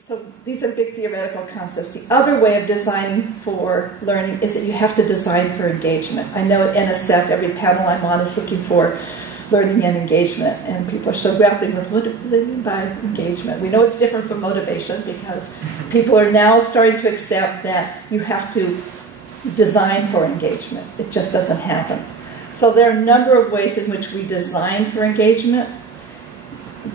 So these are big theoretical concepts. The other way of designing for learning is that you have to design for engagement. I know at NSF, every panel I'm on is looking for learning and engagement, and people are still grappling with what do they mean by engagement. We know it's different from motivation because people are now starting to accept that you have to design for engagement. It just doesn't happen. So there are a number of ways in which we design for engagement.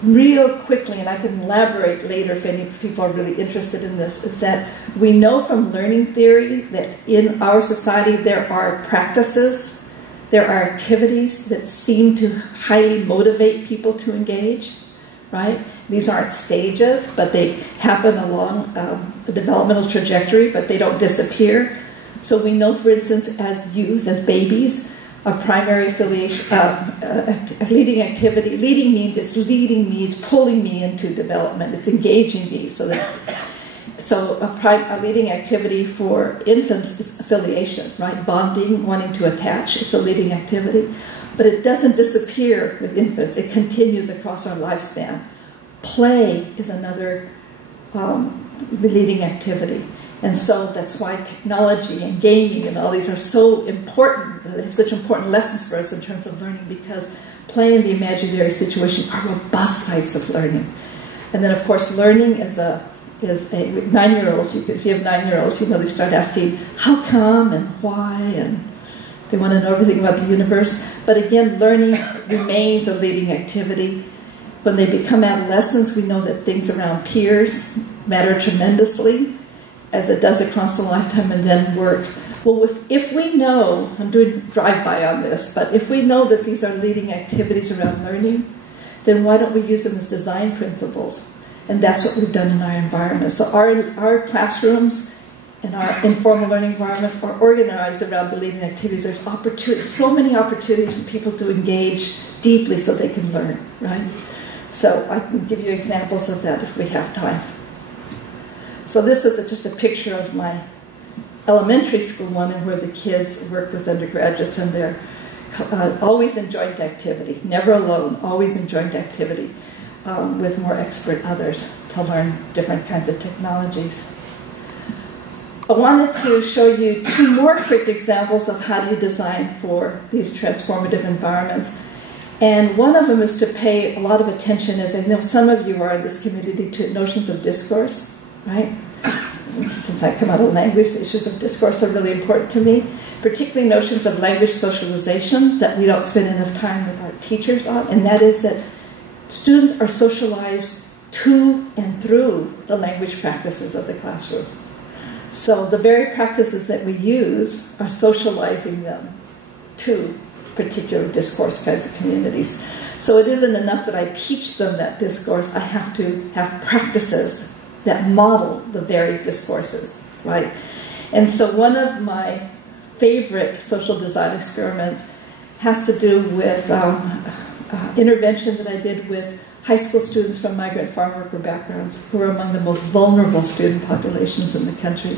Real quickly, and I can elaborate later if any people are really interested in this, is that we know from learning theory that in our society there are practices, there are activities that seem to highly motivate people to engage, right? These aren't stages, but they happen along the developmental trajectory, but they don't disappear. So we know, for instance, as youth, as babies, a primary affiliation, a leading activity. Leading means it's pulling me into development. It's engaging me. So a leading activity for infants is affiliation, right? Bonding, wanting to attach. It's a leading activity, but it doesn't disappear with infants. It continues across our lifespan. Play is another leading activity. And so that's why technology and gaming and all these are so important. They're such important lessons for us in terms of learning, because play and the imaginary situation are robust sites of learning. And then, of course, learning is 9-year-olds. If you have 9-year-olds, you know they start asking how come and why, and they want to know everything about the universe. But again, learning remains a leading activity. When they become adolescents, we know that things around peers matter tremendously, as it does across a lifetime, and then work. Well, if we know, I'm doing drive-by on this, but if we know that these are leading activities around learning, then why don't we use them as design principles? And that's what we've done in our environment. So our classrooms and our informal learning environments are organized around the leading activities. There's opportunities, so many opportunities for people to engage deeply so they can learn, right? So I can give you examples of that if we have time. So this is just a picture of my elementary school one, and where the kids work with undergraduates, and they're always in joint activity, never alone, always in joint activity with more expert others to learn different kinds of technologies. I wanted to show you 2 more quick examples of how do you design for these transformative environments. And one of them is to pay a lot of attention, as I know some of you are in this community, to notions of discourse. Right? Since I come out of language, issues of discourse are really important to me, particularly notions of language socialization that we don't spend enough time with our teachers on, and that is that students are socialized to and through the language practices of the classroom. So the very practices that we use are socializing them to particular discourse kinds of communities. So it isn't enough that I teach them that discourse, I have to have practices that model the varied discourses, right? And so one of my favorite social design experiments has to do with intervention that I did with high school students from migrant farm worker backgrounds, who are among the most vulnerable student populations in the country.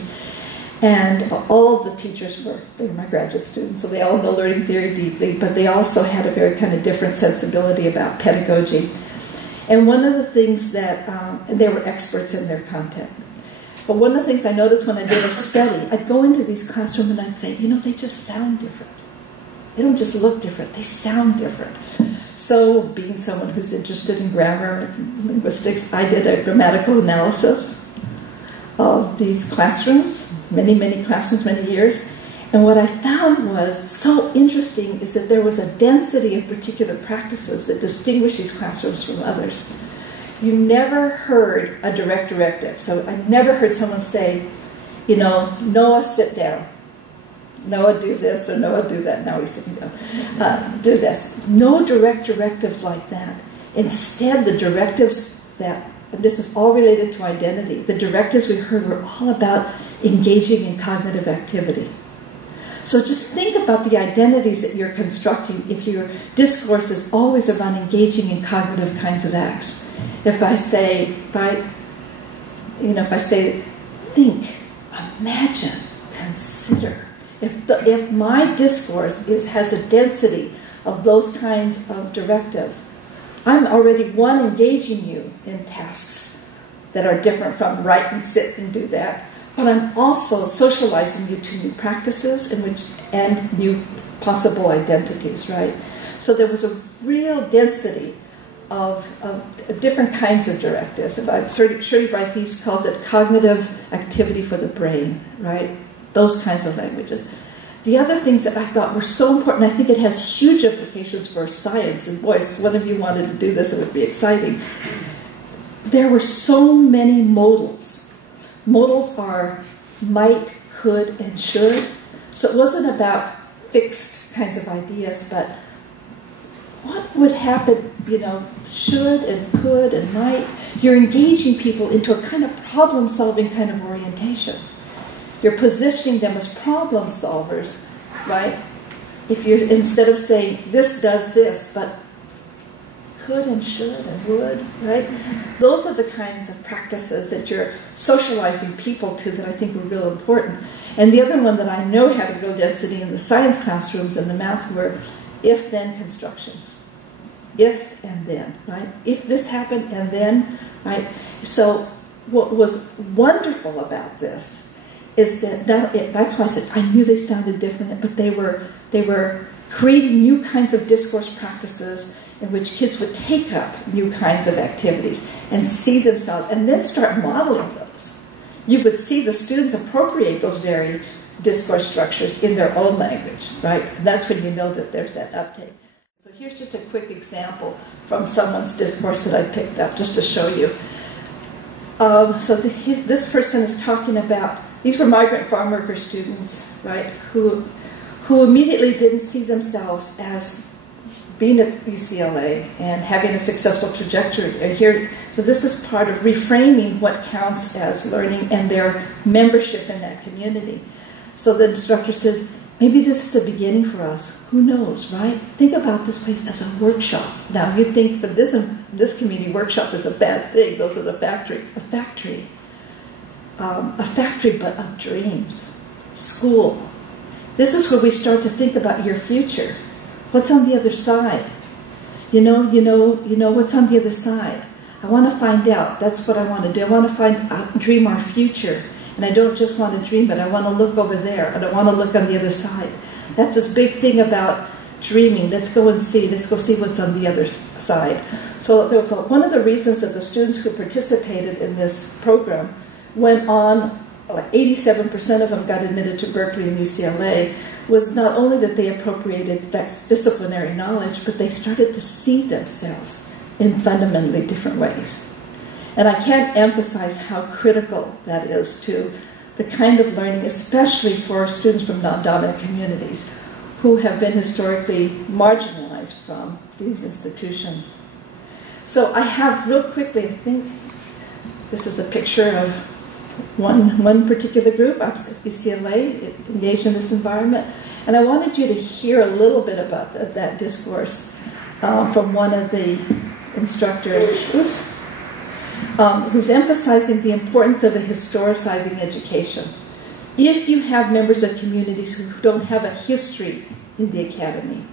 And all of the teachers they were my graduate students, so they all know learning theory deeply, but they also had a very kind of different sensibility about pedagogy. And one of the things that, and they were experts in their content, but one of the things I noticed when I did a study, I'd go into these classrooms and I'd say, you know, they just sound different. They don't just look different, they sound different. So being someone who's interested in grammar and linguistics, I did a grammatical analysis of these classrooms, many classrooms, many years. And what I found was so interesting is that there was a density of particular practices that distinguish these classrooms from others. You never heard a direct directive. So I never heard someone say, you know, Noah, sit down. Noah, do this, or Noah, do that. Now he's sitting down. Do this. No direct directives like that. Instead, the directives that, and this is all related to identity, the directives we heard were all about engaging in cognitive activity. So just think about the identities that you're constructing if your discourse is always around engaging in cognitive kinds of acts. If I say, if I say, think, imagine, consider. If my discourse has a density of those kinds of directives, I'm already, 1, engaging you in tasks that are different from write and sit and do that. But I'm also socializing you to new practices and new possible identities, right? So there was a real density of different kinds of directives. Shirley Brythe calls it cognitive activity for the brain, right? Those kinds of languages. The other things that I thought were so important, I think it has huge implications for science. And boy, if one of you wanted to do this, it would be exciting. There were so many modals. Modals are might, could, and should. So it wasn't about fixed kinds of ideas, but what would happen, should and could and might. You're engaging people into a kind of problem-solving kind of orientation. You're positioning them as problem solvers, right? If you're, instead of saying, this does this, but could and should and would, right? Those are the kinds of practices that you're socializing people to that I think were real important. And the other one that I know had a real density in the science classrooms and the math were if-then constructions. If and then, right? If this happened and then, right? So what was wonderful about this is that's why I said I knew they sounded different, but they were creating new kinds of discourse practices in which kids would take up new kinds of activities and see themselves and then start modeling those. You would see the students appropriate those very discourse structures in their own language, right? And that's when you know that there's that uptake. So here's just a quick example from someone's discourse that I picked up just to show you. This person is talking about, these were migrant farm worker students, right, who immediately didn't see themselves as being at UCLA and having a successful trajectory. And here, so this is part of reframing what counts as learning and their membership in that community. So the instructor says, maybe this is a beginning for us. Who knows, right? Think about this place as a workshop. Now, you think for this community, workshop is a bad thing. Those are the factories. A factory, but of dreams. School. This is where we start to think about your future. What's on the other side? You know what's on the other side. I want to find out. That's what I want to do. I want to dream our future. And I don't just want to dream, but I want to look over there, and I want to look on the other side. That's this big thing about dreaming. Let's go and see. Let's go see what's on the other side. So there was one of the reasons that the students who participated in this program went on, like 87% of them got admitted to Berkeley and UCLA, was not only that they appropriated that disciplinary knowledge, but they started to see themselves in fundamentally different ways. And I can't emphasize how critical that is to the kind of learning, especially for students from non-dominant communities who have been historically marginalized from these institutions. So I have, real quickly, I think this is a picture of one particular group. I was at UCLA, engaged in this environment. And I wanted you to hear a little bit about that discourse from one of the instructors, who's emphasizing the importance of a historicizing education. If you have members of communities who don't have a history in the academy,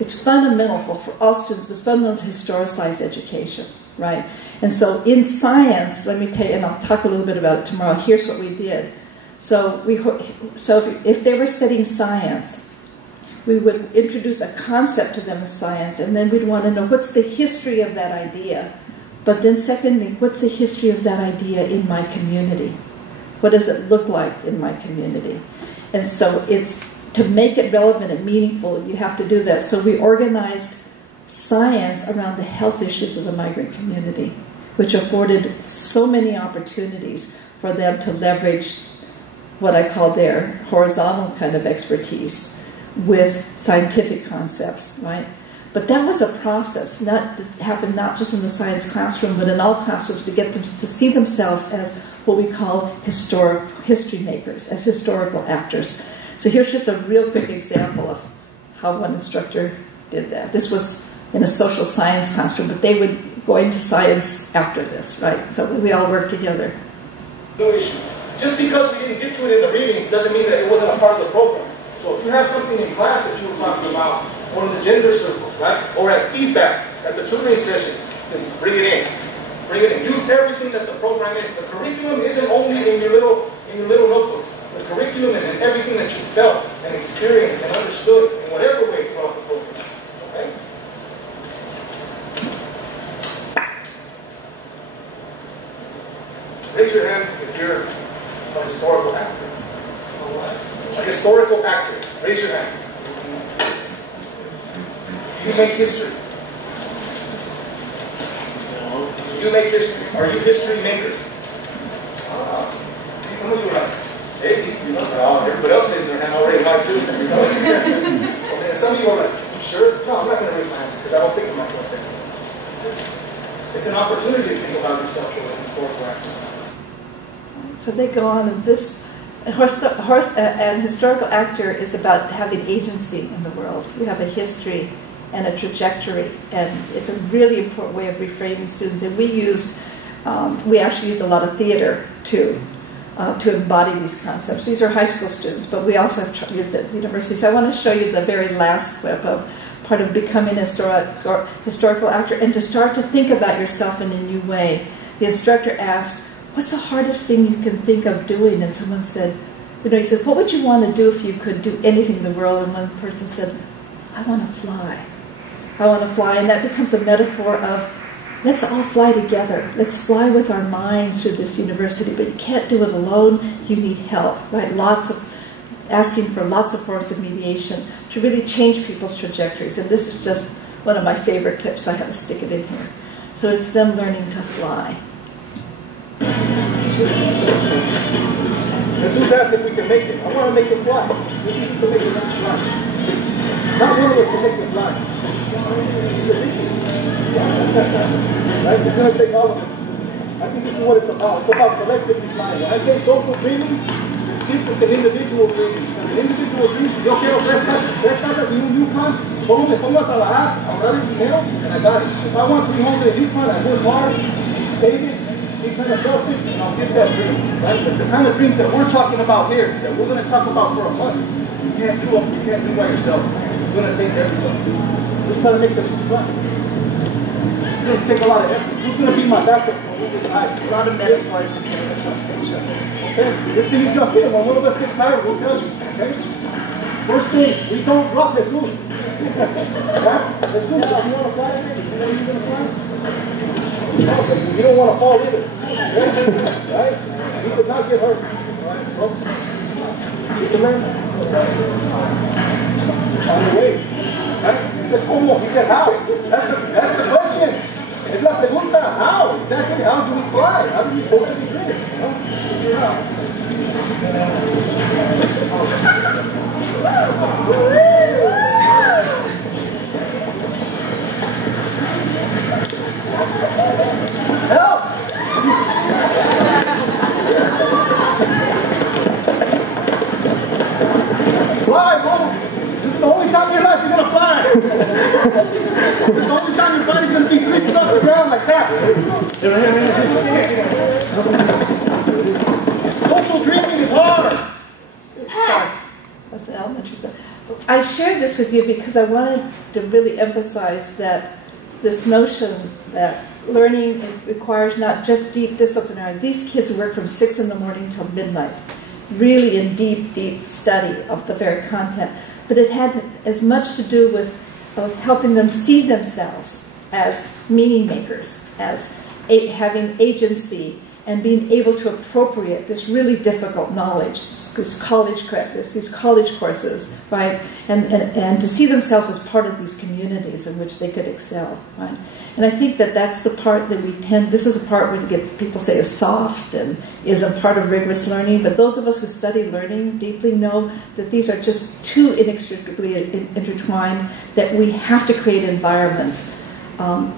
it's fundamental for all students, but it's fundamental to historicize education, right? And so in science, let me tell you, and I'll talk a little bit about it tomorrow, here's what we did. So if they were studying science, we would introduce a concept to them as science, and then we'd want to know what's the history of that idea. But then secondly, what's the history of that idea in my community? What does it look like in my community? And so it's, to make it relevant and meaningful, you have to do that. So we organized science around the health issues of the migrant community, which afforded so many opportunities for them to leverage what I call their horizontal kind of expertise with scientific concepts, right? But that was a process, that happened not just in the science classroom, but in all classrooms, to get them to see themselves as what we call history makers, as historical actors. So here's just a real quick example of how one instructor did that. This was in a social science classroom, but they would go into science after this, right? So we all work together. No issue. Just because we didn't get to it in the readings doesn't mean that it wasn't a part of the program. So if you have something in class that you were talking about, or in the gender circles, right? Or at feedback, at the tutoring sessions, then bring it in. Bring it in. Use everything that the program is. The curriculum isn't only in your little notebooks. The curriculum is in everything that you felt and experienced and understood in whatever way throughout the program. Okay? Raise your hand if you're a historical actor. A historical actor. Raise your hand. You make history. You make history. Are you history makers? See, some of you are like, hey, you know, everybody else raised their hand already, mine too. Okay, some of you are like, you sure? No, I'm not going to raise my hand because I don't think of myself there. It's an opportunity to think about yourself as a historical actor. So they go on, and this an historical actor is about having agency in the world. You have a history and a trajectory, and it's a really important way of reframing students. And we actually used a lot of theater to embody these concepts. These are high school students, but we also have used it at the university. So I want to show you the very last slip of part of becoming a historical actor, and to start to think about yourself in a new way. The instructor asked, what's the hardest thing you can think of doing? And someone said, he said, what would you want to do if you could do anything in the world? And one person said, I want to fly. I want to fly. And that becomes a metaphor of, let's all fly together. Let's fly with our minds through this university. But you can't do it alone. You need help, right? Asking for lots of forms of mediation to really change people's trajectories. And this is just one of my favorite tips. I have to stick it in here. So it's them learning to fly. Jesus asked if we can make it. I want to make it fly. This is to make it fly. Not one of us can make it fly. Right? It's going to take all of us. I think this is what it's about. It's about collectively flying. When I say social dreaming, it's different than individual dreaming. Because individual dreams, yo quiero tres casas y un Yukon, solo me pongo a trabajar, ahorrar el dinero, and I got it. If I want 3 homes in a Yukon, I work hard, save it, be kind of selfish, and I'll get that dream. Right? But the kind of dreams that we're talking about here, that we're going to talk about for a month, you can't do by yourself. It's going to take everybody. We're trying to make this fun. It's going to take a lot of effort. Who's going to be my backup? A lot of metaphors in here, which I'll say shortly. Okay, let's see you jump in. When one of us gets tired, we'll tell you. Okay? First thing, we don't drop Jesus. Right? Jesus, you want to fly? You know you're going to fly? Okay, you don't want to fall either. Right? You could not get hurt. Right? So, you can learn. On the way. Right? He said, ¿cómo? He said, how? That's the question. Es la pregunta. How? Exactly. How do we fly? How do we figure this out? Help! Fly, bro! This is the only time in your life you're going to fly. This is the only time your body's going to be 3 feet off the ground like that. Social dreaming is hard. Sorry. That's the elementary stuff. I shared this with you because I wanted to really emphasize that this notion that learning requires not just deep disciplinary. These kids work from 6 in the morning till midnight, really in deep, deep study of the very content. But it had as much to do with helping them see themselves as meaning makers, as having agency, and being able to appropriate this really difficult knowledge, these college courses, right? And to see themselves as part of these communities in which they could excel, right? And I think that that's the part that this is a part where people say is soft and is a part of rigorous learning, but those of us who study learning deeply know that these are just too inextricably intertwined, that we have to create environments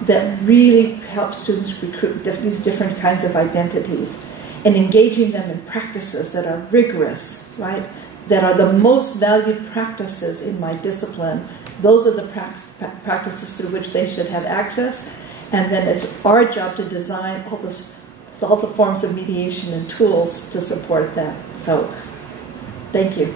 that really help students recruit these different kinds of identities and engaging them in practices that are rigorous, right? That are the most valued practices in my discipline. Those are the practices through which they should have access. And then it's our job to design all the forms of mediation and tools to support that. So, thank you.